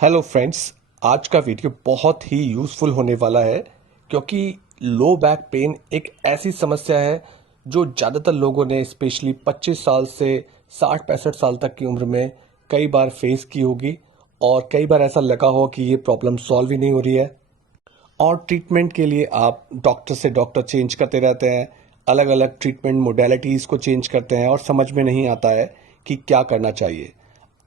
Hello friends. आज का video बहुत ही यूज़फुल होने वाला है क्योंकि लो बैक पेन एक ऐसी समस्या है जो ज़्यादातर लोगों ने स्पेशली 25 साल से 60-65 साल तक की उम्र में कई बार फेस की होगी और कई बार ऐसा लगा हो कि ये प्रॉब्लम सॉल्व ही नहीं हो रही है और ट्रीटमेंट के लिए आप डॉक्टर से डॉक्टर चेंज करते रहते हैं, अलग अलग ट्रीटमेंट मोडेलिटीज़ को चेंज करते हैं और समझ में नहीं आता है कि क्या करना चाहिए।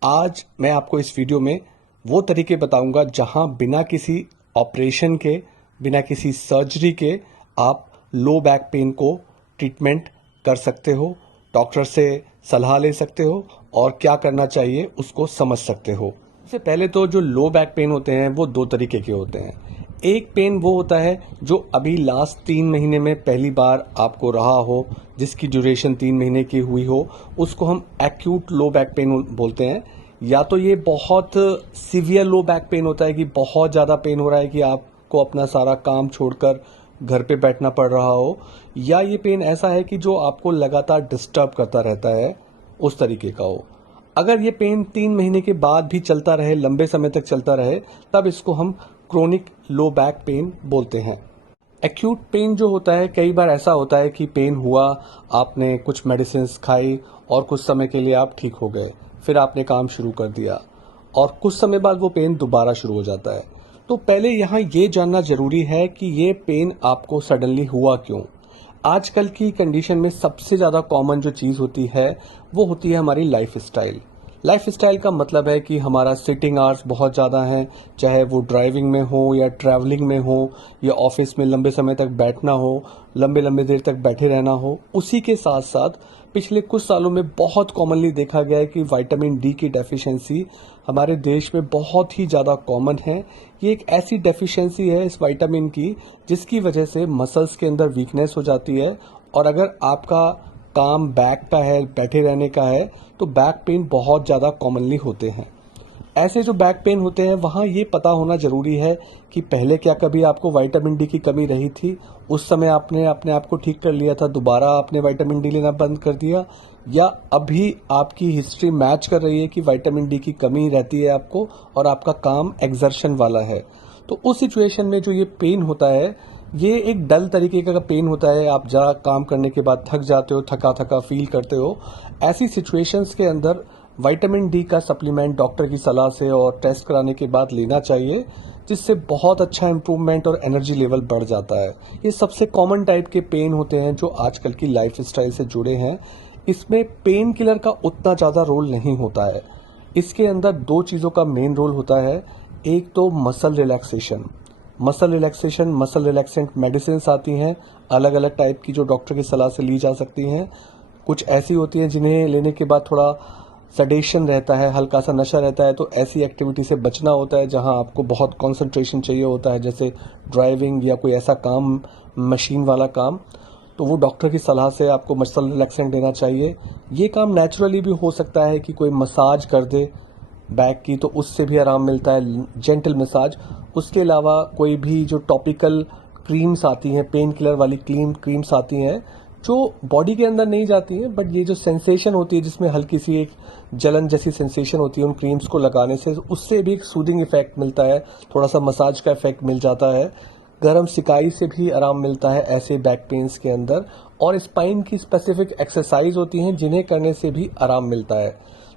आज मैं आपको इस वीडियो में वो तरीके बताऊंगा जहां बिना किसी ऑपरेशन के, बिना किसी सर्जरी के आप लो बैक पेन को ट्रीटमेंट कर सकते हो, डॉक्टर से सलाह ले सकते हो और क्या करना चाहिए उसको समझ सकते हो। सबसे पहले तो जो लो बैक पेन होते हैं वो दो तरीके के होते हैं। एक पेन वो होता है जो अभी लास्ट 3 महीने में पहली बार आपको रहा हो, जिसकी ड्यूरेशन 3 महीने की हुई हो, उसको हम एक्यूट लो बैक पेन बोलते हैं। या तो ये बहुत सीवियर लो बैक पेन होता है कि बहुत ज़्यादा पेन हो रहा है कि आपको अपना सारा काम छोड़कर घर पे बैठना पड़ रहा हो, या ये पेन ऐसा है कि जो आपको लगातार डिस्टर्ब करता रहता है, उस तरीके का हो। अगर ये पेन 3 महीने के बाद भी चलता रहे, लंबे समय तक चलता रहे, तब इसको हम क्रोनिक लो बैक पेन बोलते हैं। एक्यूट पेन जो होता है, कई बार ऐसा होता है कि पेन हुआ, आपने कुछ मेडिसिन खाई और कुछ समय के लिए आप ठीक हो गए, फिर आपने काम शुरू कर दिया और कुछ समय बाद वो पेन दोबारा शुरू हो जाता है। तो पहले यहाँ ये जानना जरूरी है कि ये पेन आपको सडनली हुआ क्यों। आजकल की कंडीशन में सबसे ज़्यादा कॉमन जो चीज़ होती है वो होती है हमारी लाइफ स्टाइल। लाइफ स्टाइल का मतलब है कि हमारा सिटिंग आवर्स बहुत ज़्यादा हैं, चाहे वो ड्राइविंग में हो या ट्रैवलिंग में हो या ऑफिस में लंबे समय तक बैठना हो, लंबे लंबे देर तक बैठे रहना हो। उसी के साथ साथ पिछले कुछ सालों में बहुत कॉमनली देखा गया है कि विटामिन डी की डेफिशिएंसी हमारे देश में बहुत ही ज़्यादा कॉमन है। ये एक ऐसी डेफिशिएंसी है इस विटामिन की जिसकी वजह से मसल्स के अंदर वीकनेस हो जाती है, और अगर आपका काम बैक का है, बैठे रहने का है, तो बैक पेन बहुत ज़्यादा कॉमनली होते हैं। ऐसे जो बैक पेन होते हैं वहाँ ये पता होना जरूरी है कि पहले क्या कभी आपको विटामिन डी की कमी रही थी, उस समय आपने अपने आप को ठीक कर लिया था, दोबारा आपने विटामिन डी लेना बंद कर दिया, या अभी आपकी हिस्ट्री मैच कर रही है कि विटामिन डी की कमी रहती है आपको और आपका काम एक्सर्शन वाला है। तो उस सिचुएशन में जो ये पेन होता है, ये एक डल तरीके का पेन होता है। आप जरा काम करने के बाद थक जाते हो, थका थका फील करते हो। ऐसी सिचुएशंस के अंदर विटामिन डी का सप्लीमेंट डॉक्टर की सलाह से और टेस्ट कराने के बाद लेना चाहिए, जिससे बहुत अच्छा इंप्रूवमेंट और एनर्जी लेवल बढ़ जाता है। ये सबसे कॉमन टाइप के पेन होते हैं जो आजकल की लाइफ स्टाइल से जुड़े हैं। इसमें पेन किलर का उतना ज़्यादा रोल नहीं होता है। इसके अंदर दो चीज़ों का मेन रोल होता है। एक तो muscle relaxation. Muscle relaxant medicine आती हैं अलग अलग टाइप की, जो डॉक्टर की सलाह से ली जा सकती हैं। कुछ ऐसी होती हैं जिन्हें लेने के बाद थोड़ा सडेशन रहता है, हल्का सा नशा रहता है, तो ऐसी एक्टिविटी से बचना होता है जहां आपको बहुत कंसंट्रेशन चाहिए होता है, जैसे ड्राइविंग या कोई ऐसा काम, मशीन वाला काम। तो वो डॉक्टर की सलाह से आपको मसल रिलैक्सेंट देना चाहिए। ये काम नेचुरली भी हो सकता है कि कोई मसाज कर दे बैक की, तो उससे भी आराम मिलता है, जेंटल मसाज। उसके अलावा कोई भी जो टॉपिकल क्रीम्स आती हैं, पेन किलर वाली क्रीम्स आती हैं जो बॉडी के अंदर नहीं जाती हैं, बट ये जो सेंसेशन होती है जिसमें हल्की सी एक जलन जैसी सेंसेशन होती है, उन क्रीम्स को लगाने से उससे भी एक सूदिंग इफेक्ट मिलता है, थोड़ा सा मसाज का इफेक्ट मिल जाता है। गर्म सिकाई से भी आराम मिलता है ऐसे बैक पेन्स के अंदर। और स्पाइन की स्पेसिफिक एक्सरसाइज होती हैं जिन्हें करने से भी आराम मिलता है।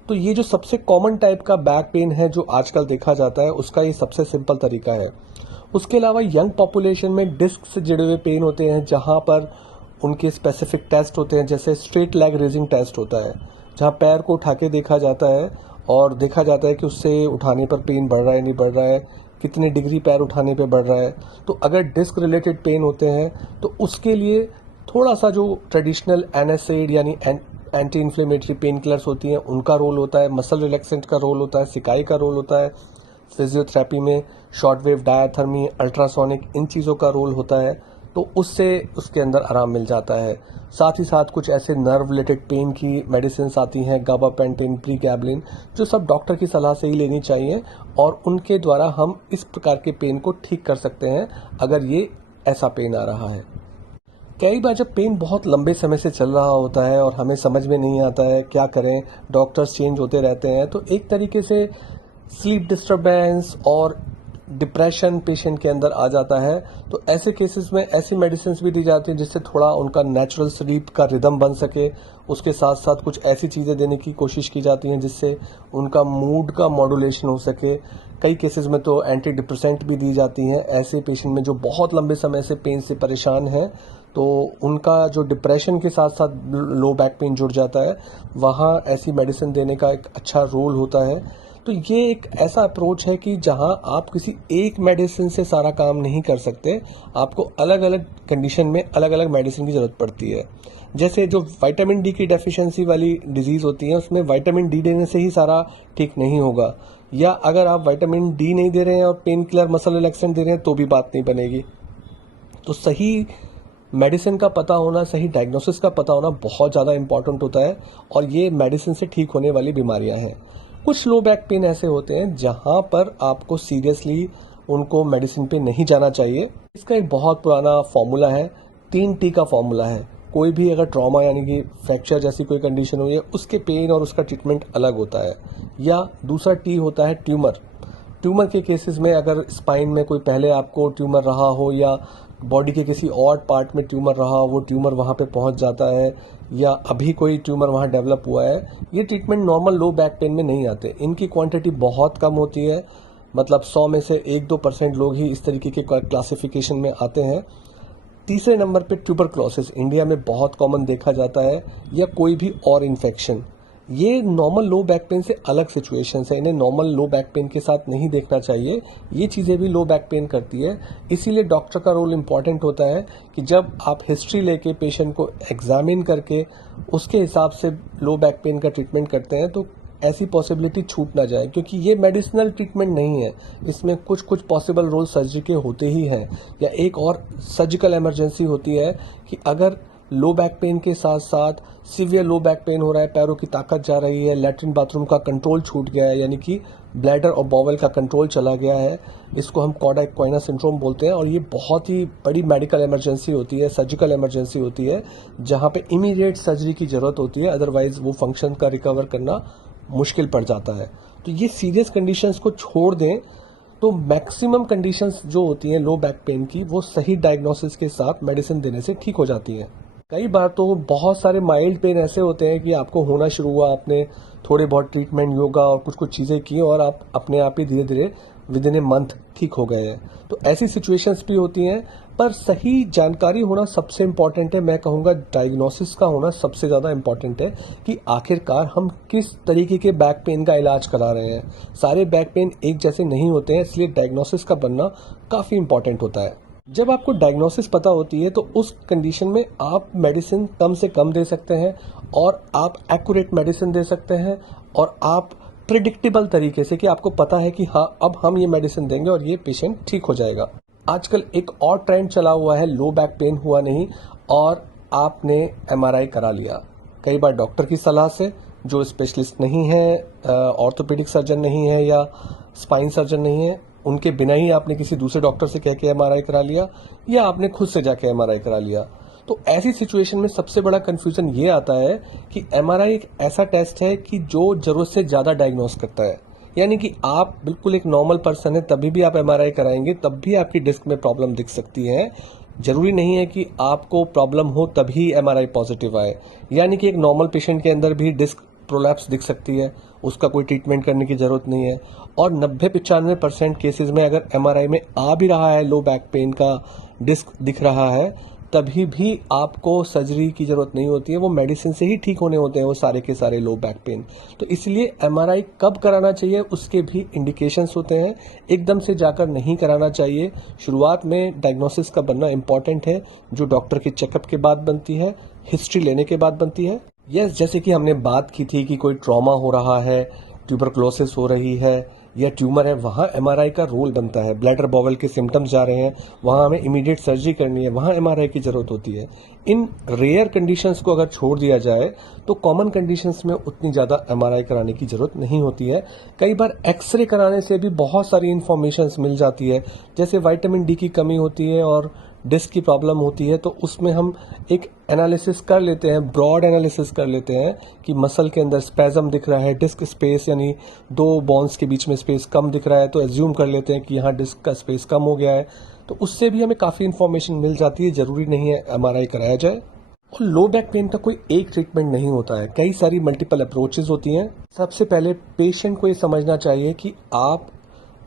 तो ये जो सबसे कॉमन टाइप का बैक पेन है जो आजकल देखा जाता है, उसका ये सबसे सिंपल तरीका है। उसके अलावा यंग पॉपुलेशन में डिस्क से जुड़े हुए पेन होते हैं, जहां पर उनके स्पेसिफिक टेस्ट होते हैं, जैसे स्ट्रेट लेग रेजिंग टेस्ट होता है, जहां पैर को उठा के देखा जाता है और देखा जाता है कि उससे उठाने पर पेन बढ़ रहा है नहीं बढ़ रहा है, कितने डिग्री पैर उठाने पे बढ़ रहा है। तो अगर डिस्क रिलेटेड पेन होते हैं तो उसके लिए थोड़ा सा जो ट्रेडिशनल एनएसएड यानी एंटी इन्फ्लेमेटरी पेन किलर्स होती हैं उनका रोल होता है, मसल रिलैक्सेंट का रोल होता है, सिकाई का रोल होता है, फिजियोथेरेपी में शॉर्ट वेव डायाथर्मी, अल्ट्रासोनिक, इन चीज़ों का रोल होता है। तो उससे उसके अंदर आराम मिल जाता है। साथ ही साथ कुछ ऐसे नर्व रिलेटेड पेन की मेडिसिन आती हैं, गाबापेंटिन, प्रीगैबलिन, जो सब डॉक्टर की सलाह से ही लेनी चाहिए और उनके द्वारा हम इस प्रकार के पेन को ठीक कर सकते हैं अगर ये ऐसा पेन आ रहा है। कई बार जब पेन बहुत लंबे समय से चल रहा होता है और हमें समझ में नहीं आता है क्या करें, डॉक्टर्स चेंज होते रहते हैं, तो एक तरीके से स्लीप डिस्टरबेंस और डिप्रेशन पेशेंट के अंदर आ जाता है, तो ऐसे केसेस में ऐसी मेडिसिन भी दी जाती है जिससे थोड़ा उनका नेचुरल स्लीप का रिदम बन सके। उसके साथ साथ कुछ ऐसी चीज़ें देने की कोशिश की जाती हैं जिससे उनका मूड का मॉड्यूलेशन हो सके। कई केसेस में तो एंटी डिप्रेसेंट भी दी जाती हैं ऐसे पेशेंट में जो बहुत लंबे समय से पेन से परेशान हैं, तो उनका जो डिप्रेशन के साथ साथ लो बैक पेन जुड़ जाता है, वहाँ ऐसी मेडिसिन देने का एक अच्छा रोल होता है। तो ये एक ऐसा अप्रोच है कि जहां आप किसी एक मेडिसिन से सारा काम नहीं कर सकते, आपको अलग अलग कंडीशन में अलग अलग मेडिसिन की जरूरत पड़ती है। जैसे जो विटामिन डी की डेफिशिएंसी वाली डिजीज होती है, उसमें विटामिन डी देने से ही सारा ठीक नहीं होगा, या अगर आप विटामिन डी नहीं दे रहे हैं और पेन किलर मसल रिलैक्सेंट दे रहे हैं तो भी बात नहीं बनेगी। तो सही मेडिसिन का पता होना, सही डायग्नोसिस का पता होना बहुत ज़्यादा इंपॉर्टेंट होता है, और ये मेडिसिन से ठीक होने वाली बीमारियां हैं। कुछ लो बैक पेन ऐसे होते हैं जहां पर आपको सीरियसली उनको मेडिसिन पे नहीं जाना चाहिए। इसका एक बहुत पुराना फॉर्मूला है, 3T का फॉर्मूला है। कोई भी अगर ट्रॉमा यानी कि फ्रैक्चर जैसी कोई कंडीशन हुई है, उसके पेन और उसका ट्रीटमेंट अलग होता है। या दूसरा टी होता है ट्यूमर। ट्यूमर के केसेस में अगर स्पाइन में कोई पहले आपको ट्यूमर रहा हो या बॉडी के किसी और पार्ट में ट्यूमर रहा हो, वो ट्यूमर वहाँ पे पहुँच जाता है, या अभी कोई ट्यूमर वहाँ डेवलप हुआ है, ये treatment normal low back pain में नहीं आते। इनकी क्वांटिटी बहुत कम होती है, मतलब 100 में से 1-2% लोग ही इस तरीके के क्लासिफिकेशन में आते हैं। तीसरे नंबर पे ट्यूबरक्लोसिस इंडिया में बहुत कॉमन देखा जाता है, या कोई भी और इन्फेक्शन। ये नॉर्मल लो बैक पेन से अलग सिचुएशंस है, इन्हें नॉर्मल लो बैक पेन के साथ नहीं देखना चाहिए। ये चीज़ें भी लो बैक पेन करती है, इसीलिए डॉक्टर का रोल इम्पॉर्टेंट होता है कि जब आप हिस्ट्री लेके पेशेंट को एग्जामिन करके उसके हिसाब से लो बैक पेन का ट्रीटमेंट करते हैं, तो ऐसी पॉसिबिलिटी छूट ना जाए, क्योंकि ये मेडिसिनल ट्रीटमेंट नहीं है। इसमें कुछ कुछ पॉसिबल रोल सर्जरी के होते ही हैं, या एक और सर्जिकल इमरजेंसी होती है कि अगर लो बैक पेन के साथ साथ सीवियर लो बैक पेन हो रहा है, पैरों की ताकत जा रही है, लैट्रिन बाथरूम का कंट्रोल छूट गया है, यानी कि ब्लैडर और बॉवल का कंट्रोल चला गया है, इसको हम कॉडा इक्वाइना सिंड्रोम बोलते हैं। और ये बहुत ही बड़ी मेडिकल इमरजेंसी होती है, सर्जिकल इमरजेंसी होती है, जहां पे इमीडिएट सर्जरी की जरूरत होती है, अदरवाइज वो फंक्शन का रिकवर करना मुश्किल पड़ जाता है। तो ये सीरियस कंडीशंस को छोड़ दें तो मैक्सिमम कंडीशंस जो होती हैं लो बैक पेन की, वो सही डायग्नोसिस के साथ मेडिसिन देने से ठीक हो जाती हैं। कई बार तो बहुत सारे माइल्ड पेन ऐसे होते हैं कि आपको होना शुरू हुआ, आपने थोड़े बहुत ट्रीटमेंट, योगा और कुछ कुछ चीज़ें की, और आप अपने आप ही धीरे धीरे विद इन ए मंथ ठीक हो गए हैं। तो ऐसी सिचुएशंस भी होती हैं, पर सही जानकारी होना सबसे इम्पॉर्टेंट है। मैं कहूँगा डायग्नोसिस का होना सबसे ज़्यादा इम्पॉर्टेंट है कि आखिरकार हम किस तरीके के बैक पेन का इलाज करा रहे हैं। सारे बैक पेन एक जैसे नहीं होते हैं, इसलिए डायग्नोसिस का बनना काफ़ी इम्पॉर्टेंट होता है। जब आपको डायग्नोसिस पता होती है तो उस कंडीशन में आप मेडिसिन कम से कम दे सकते हैं, और आप एक्यूरेट मेडिसिन दे सकते हैं, और आप प्रिडिक्टेबल तरीके से कि आपको पता है कि हाँ अब हम ये मेडिसिन देंगे और ये पेशेंट ठीक हो जाएगा। आजकल एक और ट्रेंड चला हुआ है, लो बैक पेन हुआ नहीं और आपने एमआरआई करा लिया, कई बार डॉक्टर की सलाह से, जो स्पेशलिस्ट नहीं है, ऑर्थोपेडिक सर्जन नहीं है या स्पाइन सर्जन नहीं है, उनके बिना ही आपने किसी दूसरे डॉक्टर से कह के एमआरआई करा लिया, या आपने खुद से जाके एमआरआई करा लिया। तो ऐसी सिचुएशन में सबसे बड़ा कंफ्यूजन ये आता है कि एमआरआई एक ऐसा टेस्ट है कि जो जरूरत से ज्यादा डायग्नोस करता है, यानी कि आप बिल्कुल एक नॉर्मल पर्सन है तभी भी आप एमआरआई कराएंगे, तब भी आपकी डिस्क में प्रॉब्लम दिख सकती है। जरूरी नहीं है कि आपको प्रॉब्लम हो तभी एमआरआई पॉजिटिव आए, यानी कि एक नॉर्मल पेशेंट के अंदर भी डिस्क प्रोलैप्स दिख सकती है, उसका कोई ट्रीटमेंट करने की जरूरत नहीं है। और 90-95% केसेस में अगर एमआरआई में आ भी रहा है लो बैक पेन का डिस्क दिख रहा है, तभी भी आपको सर्जरी की जरूरत नहीं होती है, वो मेडिसिन से ही ठीक होने होते हैं वो सारे के सारे लो बैक पेन। तो इसलिए एमआरआई कब कराना चाहिए उसके भी इंडिकेशंस होते हैं, एकदम से जाकर नहीं कराना चाहिए। शुरुआत में डायग्नोसिस का बनना इंपॉर्टेंट है, जो डॉक्टर के चेकअप के बाद बनती है, हिस्ट्री लेने के बाद बनती है। यस, जैसे कि हमने बात की थी कि कोई ट्रॉमा हो रहा है, ट्यूबरक्लोसिस हो रही है या ट्यूमर है, वहाँ एमआरआई का रोल बनता है। ब्लैडर बॉवल के सिम्टम्स जा रहे हैं, वहाँ हमें इमीडिएट सर्जरी करनी है, वहाँ एमआरआई की जरूरत होती है। इन रेयर कंडीशंस को अगर छोड़ दिया जाए तो कॉमन कंडीशंस में उतनी ज़्यादा एमआरआई कराने की जरूरत नहीं होती है। कई बार एक्सरे कराने से भी बहुत सारी इंफॉर्मेशन मिल जाती है, जैसे विटामिन डी की कमी होती है और डिस्क की प्रॉब्लम होती है, तो उसमें हम एक एनालिसिस कर लेते हैं, ब्रॉड एनालिसिस कर लेते हैं कि मसल के अंदर स्पैज़म दिख रहा है, डिस्क स्पेस यानी दो बोन्स के बीच में स्पेस कम दिख रहा है, तो एज्यूम कर लेते हैं कि यहाँ डिस्क का स्पेस कम हो गया है। तो उससे भी हमें काफ़ी इन्फॉर्मेशन मिल जाती है। ज़रूरी नहीं है एमआरआई कराया जाए। और लो बैक पेन का कोई एक ट्रीटमेंट नहीं होता है, कई सारी मल्टीपल अप्रोचेस होती हैं। सबसे पहले पेशेंट को ये समझना चाहिए कि आप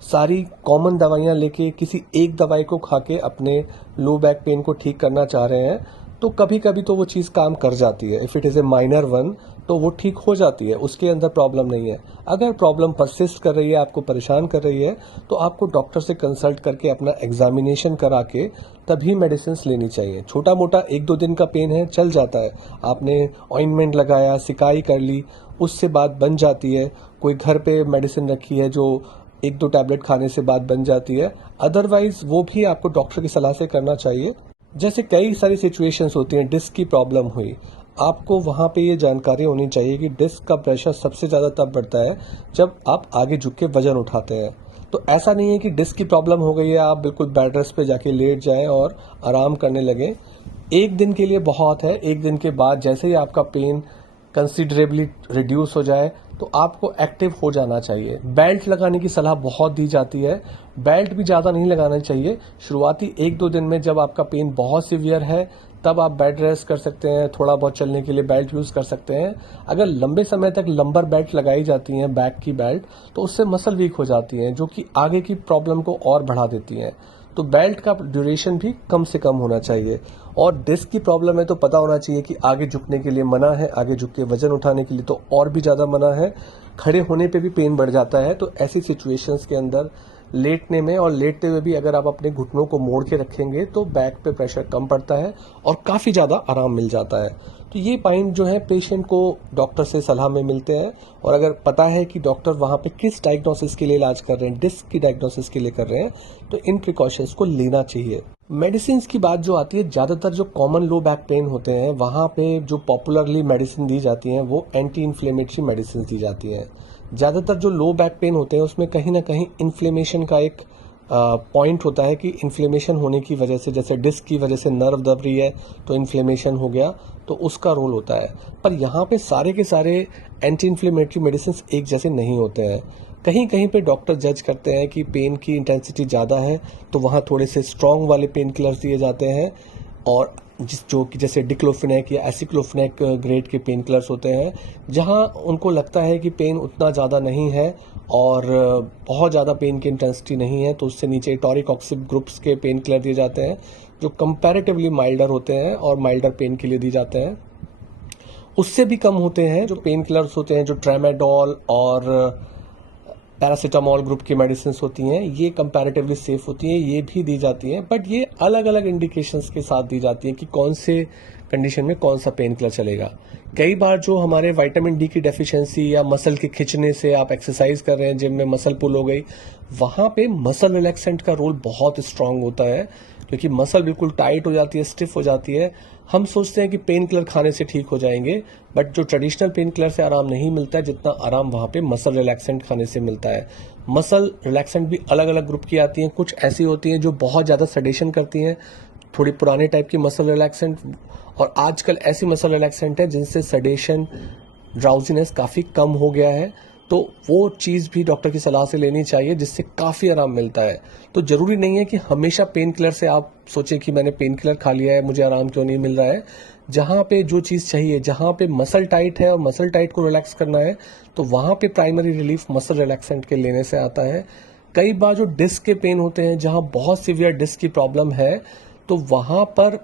सारी कॉमन दवाइयाँ लेके किसी एक दवाई को खा के अपने लो बैक पेन को ठीक करना चाह रहे हैं, तो कभी कभी तो वो चीज़ काम कर जाती है। If it is a minor one तो वो ठीक हो जाती है, उसके अंदर प्रॉब्लम नहीं है। अगर प्रॉब्लम परसिस्ट कर रही है, आपको परेशान कर रही है, तो आपको डॉक्टर से कंसल्ट करके अपना एग्जामिनेशन करा के तभी मेडिसिन लेनी चाहिए। छोटा मोटा 1-2 दिन का पेन है, चल जाता है। आपने ऑइंटमेंट लगाया, सिकाई कर ली, उससे बात बन जाती है। कोई घर पे मेडिसिन रखी है जो 1-2 टैबलेट खाने से बात बन जाती है। अदरवाइज वो भी आपको डॉक्टर की सलाह से करना चाहिए। जैसे कई सारी सिचुएशंस होती हैं, डिस्क की प्रॉब्लम हुई, आपको वहाँ पे ये जानकारी होनी चाहिए कि डिस्क का प्रेशर सबसे ज़्यादा तब बढ़ता है जब आप आगे झुक के वजन उठाते हैं। तो ऐसा नहीं है कि डिस्क की प्रॉब्लम हो गई है आप बिल्कुल बेड रेस्ट पे जाके लेट जाएं और आराम करने लगें। एक दिन के लिए बहुत है, एक दिन के बाद जैसे ही आपका पेन कंसिडरेबली रिड्यूस हो जाए तो आपको एक्टिव हो जाना चाहिए। बेल्ट लगाने की सलाह बहुत दी जाती है, बेल्ट भी ज़्यादा नहीं लगाना चाहिए। शुरुआती 1-2 दिन में जब आपका पेन बहुत सीवियर है तब आप बेड रेस्ट कर सकते हैं, थोड़ा बहुत चलने के लिए बेल्ट यूज़ कर सकते हैं। अगर लंबे समय तक लंबर बेल्ट लगाई जाती हैं, बैक की बेल्ट, तो उससे मसल वीक हो जाती हैं जो कि आगे की प्रॉब्लम को और बढ़ा देती हैं। तो बेल्ट का ड्यूरेशन भी कम से कम होना चाहिए। और डिस्क की प्रॉब्लम है तो पता होना चाहिए कि आगे झुकने के लिए मना है, आगे झुक के वजन उठाने के लिए तो और भी ज़्यादा मना है, खड़े होने पे भी पेन बढ़ जाता है। तो ऐसी सिचुएशंस के अंदर लेटने में और लेटते हुए भी अगर आप अपने घुटनों को मोड़ के रखेंगे तो बैक पे प्रेशर कम पड़ता है और काफ़ी ज़्यादा आराम मिल जाता है। तो ये पॉइंट जो है पेशेंट को डॉक्टर से सलाह में मिलते हैं। और अगर पता है कि डॉक्टर वहाँ पे किस डायग्नोसिस के लिए इलाज कर रहे हैं, डिस्क की डायग्नोसिस के लिए कर रहे हैं, तो इन प्रिकॉशंस को लेना चाहिए। मेडिसिन की बात जो आती है, ज़्यादातर जो कॉमन लो बैक पेन होते हैं वहाँ पे जो पॉपुलरली मेडिसिन दी जाती हैं वो एंटी इन्फ्लेमेटरी मेडिसिन दी जाती हैं। ज़्यादातर जो लो बैक पेन होते हैं उसमें कहीं ना कहीं इन्फ्लेमेशन का एक पॉइंट होता है कि इन्फ्लेमेशन होने की वजह से, जैसे डिस्क की वजह से नर्व दब रही है तो इन्फ्लेमेशन हो गया, तो उसका रोल होता है। पर यहाँ पे सारे के सारे एंटी इन्फ्लेमेटरी मेडिसिन एक जैसे नहीं होते हैं। कहीं कहीं पे डॉक्टर जज करते हैं कि पेन की इंटेंसिटी ज़्यादा है तो वहाँ थोड़े से स्ट्रॉन्ग वाले पेन किलर्स दिए जाते हैं, और जो कि जैसे डिक्लोफिनेक या एसिक्लोफिनेक ग्रेड के पेन किलर्स होते हैं, जहां उनको लगता है कि पेन उतना ज़्यादा नहीं है और बहुत ज़्यादा पेन की इंटेंसिटी नहीं है, तो उससे नीचे टॉरिकॉक्सिब ग्रुप्स के पेन किलर दिए जाते हैं जो कंपैरेटिवली माइल्डर होते हैं और माइल्डर पेन के लिए दिए जाते हैं। उससे भी कम होते हैं जो पेन किलर्स होते हैं, जो ट्रेमाडोल और पैरासीटामोल ग्रुप की मेडिसिन होती हैं, ये कंपैरेटिवली सेफ होती हैं, ये भी दी जाती हैं। बट ये अलग अलग इंडिकेशंस के साथ दी जाती हैं कि कौन से कंडीशन में कौन सा पेन किलर चलेगा। कई बार जो हमारे विटामिन डी की डेफिशिएंसी या मसल के खिंचने से, आप एक्सरसाइज कर रहे हैं, जिम में मसल पुल हो गई, वहां पे मसल रिलैक्सेंट का रोल बहुत स्ट्रांग होता है क्योंकि मसल बिल्कुल टाइट हो जाती है, स्टिफ हो जाती है। हम सोचते हैं कि पेन किलर खाने से ठीक हो जाएंगे, बट जो ट्रेडिशनल पेन किलर से आराम नहीं मिलता है जितना आराम वहां पे मसल रिलैक्सेंट खाने से मिलता है। मसल रिलैक्सेंट भी अलग अलग ग्रुप की आती हैं। कुछ ऐसी होती हैं जो बहुत ज़्यादा सडेशन करती हैं, थोड़ी पुराने टाइप की मसल रिलैक्सेंट, और आजकल ऐसी मसल रिलैक्सेंट है जिनसे सडेशन, ड्राउजीनेस काफ़ी कम हो गया है। तो वो चीज़ भी डॉक्टर की सलाह से लेनी चाहिए जिससे काफ़ी आराम मिलता है। तो ज़रूरी नहीं है कि हमेशा पेन किलर से आप सोचें कि मैंने पेन किलर खा लिया है, मुझे आराम क्यों नहीं मिल रहा है। जहाँ पे जो चीज़ चाहिए, जहाँ पे मसल टाइट है और मसल टाइट को रिलैक्स करना है, तो वहाँ पे प्राइमरी रिलीफ मसल रिलैक्सेंट के लेने से आता है। कई बार जो डिस्क के पेन होते हैं, जहाँ बहुत सीवियर डिस्क की प्रॉब्लम है, तो वहाँ पर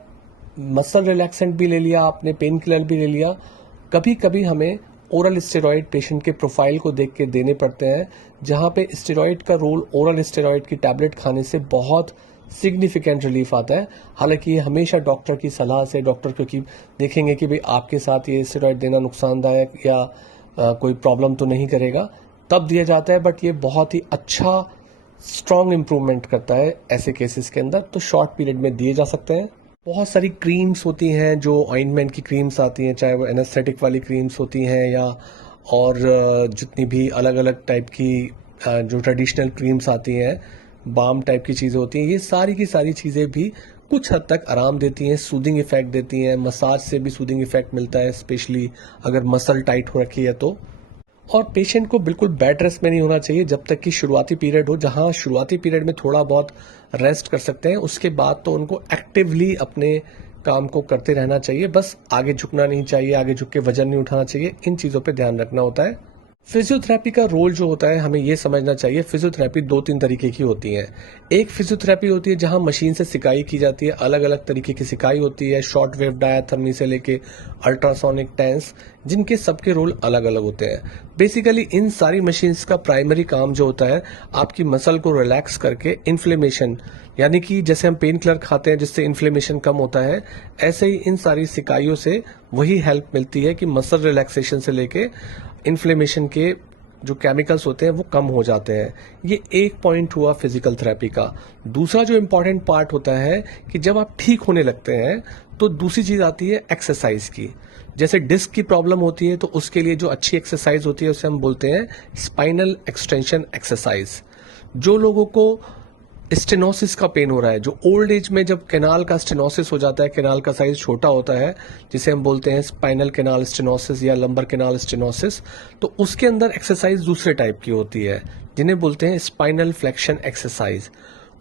मसल रिलैक्सेंट भी ले लिया आपने, पेन किलर भी ले लिया। कभी कभी हमें ओरल स्टेरॉइड पेशेंट के प्रोफाइल को देख के देने पड़ते हैं, जहाँ पे स्टेरॉइड का रोल ओरल स्टेरॉइड की टैबलेट खाने से बहुत सिग्निफिकेंट रिलीफ आता है। हालांकि ये हमेशा डॉक्टर की सलाह से, डॉक्टर क्योंकि देखेंगे कि भाई आपके साथ ये स्टेरॉइड देना नुकसानदायक या कोई प्रॉब्लम तो नहीं करेगा, तब दिया जाता है। बट ये बहुत ही अच्छा स्ट्रॉन्ग इम्प्रूवमेंट करता है ऐसे केसेस के अंदर, तो शॉर्ट पीरियड में दिए जा सकते हैं। बहुत सारी क्रीम्स होती हैं, जो ऑइंटमेंट की क्रीम्स आती हैं, चाहे वो एनेस्थेटिक वाली क्रीम्स होती हैं या और जितनी भी अलग अलग टाइप की जो ट्रेडिशनल क्रीम्स आती हैं, बाम टाइप की चीज़ें होती हैं, ये सारी की सारी चीज़ें भी कुछ हद तक आराम देती हैं, सूदिंग इफेक्ट देती हैं। मसाज से भी सूदिंग इफेक्ट मिलता है, स्पेशली अगर मसल टाइट हो रखी है तो। और पेशेंट को बिल्कुल बेड रेस्ट में नहीं होना चाहिए जब तक कि शुरुआती पीरियड हो, जहां शुरुआती पीरियड में थोड़ा बहुत रेस्ट कर सकते हैं, उसके बाद तो उनको एक्टिवली अपने काम को करते रहना चाहिए। बस आगे झुकना नहीं चाहिए, आगे झुक के वजन नहीं उठाना चाहिए, इन चीज़ों पे ध्यान रखना होता है। फिजियोथेरेपी का रोल जो होता है, हमें ये समझना चाहिए, फिजियोथेरेपी दो तीन तरीके की होती है। एक फिजियोथेरेपी होती है जहां मशीन से सिकाई की जाती है, अलग अलग तरीके की सिकाई होती है, शॉर्ट वेव डायाथर्मी से लेके अल्ट्रासोनिक टेंस, जिनके सबके रोल अलग अलग होते हैं। बेसिकली इन सारी मशीन्स का प्राइमरी काम जो होता है, आपकी मसल को रिलैक्स करके इन्फ्लेमेशन, यानी कि जैसे हम पेन किलर खाते हैं जिससे इन्फ्लेमेशन कम होता है, ऐसे ही इन सारी सिकाइयों से वही हेल्प मिलती है कि मसल रिलैक्सेशन से लेके इन्फ्लेमेशन के जो केमिकल्स होते हैं वो कम हो जाते हैं। ये एक पॉइंट हुआ फिजिकल थेरेपी का। दूसरा जो इम्पोर्टेंट पार्ट होता है कि जब आप ठीक होने लगते हैं तो दूसरी चीज आती है एक्सरसाइज की। जैसे डिस्क की प्रॉब्लम होती है तो उसके लिए जो अच्छी एक्सरसाइज होती है उसे हम बोलते हैं स्पाइनल एक्सटेंशन एक्सरसाइज। जो लोगों को स्टेनोसिस का पेन हो रहा है, जो ओल्ड एज में जब कैनाल का स्टेनोसिस हो जाता है, कैनाल का साइज छोटा होता है, जिसे हम बोलते हैं स्पाइनल कैनाल स्टेनोसिस या लंबर कैनाल स्टेनोसिस, तो उसके अंदर एक्सरसाइज दूसरे टाइप की होती है, जिन्हें बोलते हैं स्पाइनल फ्लेक्शन एक्सरसाइज।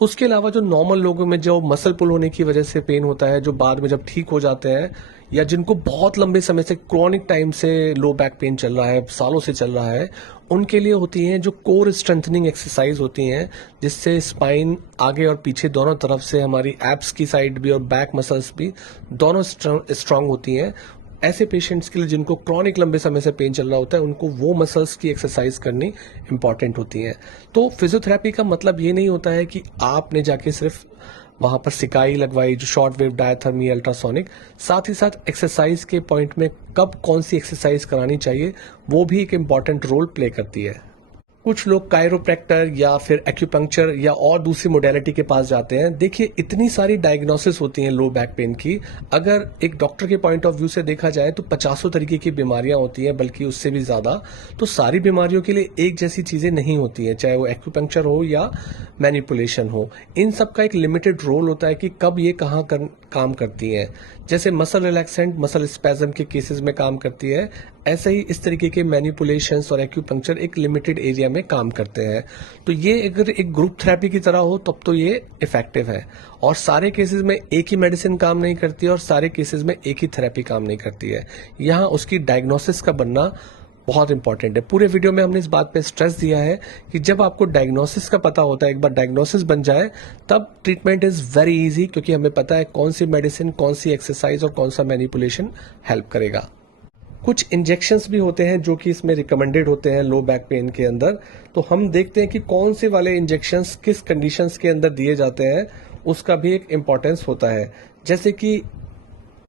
उसके अलावा जो नॉर्मल लोगों में जो मसल पुल होने की वजह से पेन होता है, जो बाद में जब ठीक हो जाते हैं, या जिनको बहुत लंबे समय से क्रॉनिक टाइम से लो बैक पेन चल रहा है, सालों से चल रहा है, उनके लिए होती हैं जो कोर स्ट्रेंथनिंग एक्सरसाइज होती हैं, जिससे स्पाइन आगे और पीछे दोनों तरफ से, हमारी एब्स की साइड भी और बैक मसल्स भी दोनों स्ट्रांग होती हैं। ऐसे पेशेंट्स के लिए जिनको क्रॉनिक लंबे समय से पेन चल रहा होता है, उनको वो मसल्स की एक्सरसाइज करनी इंपॉर्टेंट होती है। तो फिजियोथेरेपी का मतलब ये नहीं होता है कि आपने जाके सिर्फ वहां पर सिकाई लगवाई, जो शॉर्ट वेव डायाथर्मी अल्ट्रासोनिक, साथ ही साथ एक्सरसाइज के पॉइंट में कब कौन सी एक्सरसाइज करानी चाहिए वो भी एक इम्पॉर्टेंट रोल प्ले करती है। कुछ लोग कायरोप्रैक्टर या फिर एक्यूपंक्चर या और दूसरी मोडेलिटी के पास जाते हैं। देखिए, इतनी सारी डायग्नोसिस होती हैं लो बैक पेन की। अगर एक डॉक्टर के पॉइंट ऑफ व्यू से देखा जाए तो 50 तरीके की बीमारियां होती हैं, बल्कि उससे भी ज्यादा। तो सारी बीमारियों के लिए एक जैसी चीजें नहीं होती हैं, चाहे वो एक्यूपंक्चर हो या मैनिपुलेशन हो। इन सब का एक लिमिटेड रोल होता है कि कब ये कहाँ काम करती हैं। जैसे मसल रिलैक्सेंट मसल स्पैज्म के केसेस में काम करती है, ऐसे ही इस तरीके के मैनिपुलेशंस और एक्यूपंक्चर एक लिमिटेड एरिया में काम करते हैं। तो ये अगर एक ग्रुप थेरेपी की तरह हो तब तो ये इफेक्टिव है, और सारे केसेस में एक ही मेडिसिन काम नहीं करती है और सारे केसेस में एक ही थेरेपी काम नहीं करती है। यहाँ उसकी डायग्नोसिस का बनना बहुत इंपॉर्टेंट है। पूरे वीडियो में हमने इस बात पे स्ट्रेस दिया है कि जब आपको डायग्नोसिस का पता होता है, एक बार डायग्नोसिस बन जाए, तब ट्रीटमेंट इज वेरी इजी, क्योंकि हमें पता है कौन सी मेडिसिन, कौन सी एक्सरसाइज और कौन सा मैनिपुलेशन हेल्प करेगा। कुछ इंजेक्शंस भी होते हैं जो कि इसमें रिकमेंडेड होते हैं लो बैक पेन के अंदर। तो हम देखते हैं कि कौन से वाले इंजेक्शंस किस कंडीशंस के अंदर दिए जाते हैं, उसका भी एक इम्पोर्टेंस होता है। जैसे कि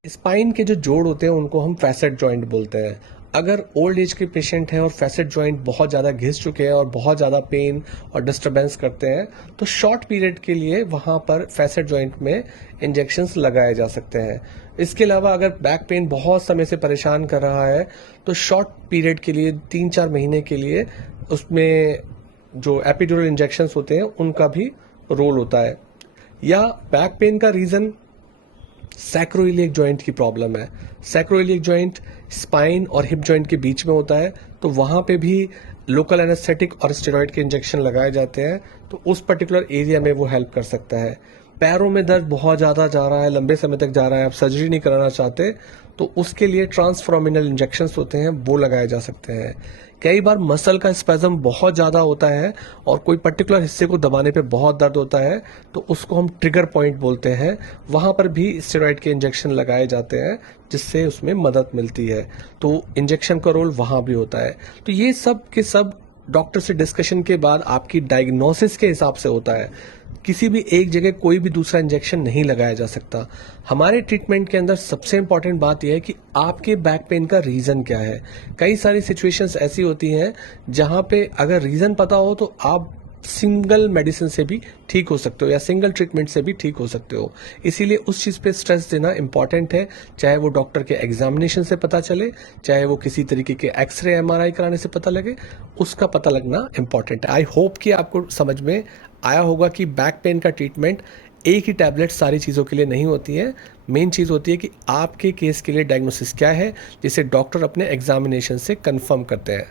स्पाइन के जो जोड़ होते हैं उनको हम फैसेट जॉइंट बोलते हैं। अगर ओल्ड एज के पेशेंट हैं और फैसेट जॉइंट बहुत ज़्यादा घिस चुके हैं और बहुत ज़्यादा पेन और डिस्टरबेंस करते हैं, तो शॉर्ट पीरियड के लिए वहाँ पर फैसेट जॉइंट में इंजेक्शंस लगाए जा सकते हैं। इसके अलावा अगर बैक पेन बहुत समय से परेशान कर रहा है, तो शॉर्ट पीरियड के लिए 3-4 महीने के लिए उसमें जो एपिड्यूरल इंजेक्शंस होते हैं उनका भी रोल होता है। या बैक पेन का रीज़न सैक्रोइलियक जॉइंट की प्रॉब्लम है। सैक्रोइलियक जॉइंट स्पाइन और हिप जॉइंट के बीच में होता है, तो वहां पे भी लोकल एनेस्थेटिक और स्टेरॉइड के इंजेक्शन लगाए जाते हैं, तो उस पर्टिकुलर एरिया में वो हेल्प कर सकता है। पैरों में दर्द बहुत ज्यादा जा रहा है, लंबे समय तक जा रहा है, आप सर्जरी नहीं कराना चाहते, तो उसके लिए ट्रांसफॉर्मिनल इंजेक्शंस होते हैं, वो लगाए जा सकते हैं। कई बार मसल का स्पैज्म बहुत ज्यादा होता है और कोई पर्टिकुलर हिस्से को दबाने पे बहुत दर्द होता है, तो उसको हम ट्रिगर पॉइंट बोलते हैं। वहां पर भी स्टेरॉइड के इंजेक्शन लगाए जाते हैं, जिससे उसमें मदद मिलती है। तो इंजेक्शन का रोल वहां भी होता है। तो ये सब के सब डॉक्टर से डिस्कशन के बाद आपकी डायग्नोसिस के हिसाब से होता है। किसी भी एक जगह कोई भी दूसरा इंजेक्शन नहीं लगाया जा सकता। हमारे ट्रीटमेंट के अंदर सबसे इंपॉर्टेंट बात यह है कि आपके बैक पेन का रीजन क्या है। कई सारी सिचुएशंस ऐसी होती हैं जहां पे अगर रीजन पता हो तो आप सिंगल मेडिसिन से भी ठीक हो सकते हो या सिंगल ट्रीटमेंट से भी ठीक हो सकते हो। इसीलिए उस चीज पे स्ट्रेस देना इंपॉर्टेंट है, चाहे वो डॉक्टर के एग्जामिनेशन से पता चले, चाहे वो किसी तरीके के एक्सरे एमआरआई कराने से पता लगे, उसका पता लगना इंपॉर्टेंट है। आई होप कि आपको समझ में आया होगा कि बैक पेन का ट्रीटमेंट एक ही टैबलेट सारी चीज़ों के लिए नहीं होती है। मेन चीज़ होती है कि आपके केस के लिए डायग्नोसिस क्या है, जिसे डॉक्टर अपने एग्जामिनेशन से कंफर्म करते हैं।